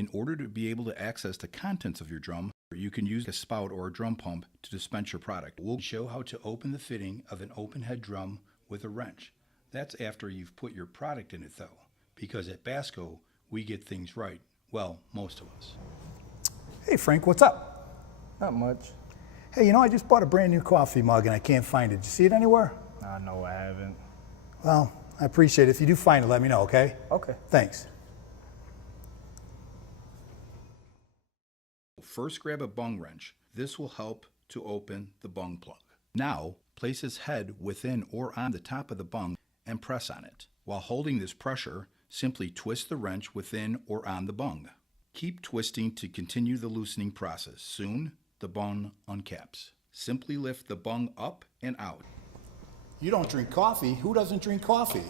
In order to be able to access the contents of your drum, you can use a spout or a drum pump to dispense your product. We'll show how to open the fitting of an open head drum with a wrench. That's after you've put your product in it though, because at BASCO, we get things right. Well, most of us. Hey Frank, what's up? Not much. Hey, you know, I just bought a brand new coffee mug and I can't find it. Did you see it anywhere? No, I haven't. Well, I appreciate it. If you do find it, let me know, okay? Okay. Thanks. First, grab a bung wrench. This will help to open the bung plug. Now, place his head within or on the top of the bung and press on it. While holding this pressure, simply twist the wrench within or on the bung. Keep twisting to continue the loosening process. Soon, the bung uncaps. Simply lift the bung up and out. You don't drink coffee. Who doesn't drink coffee?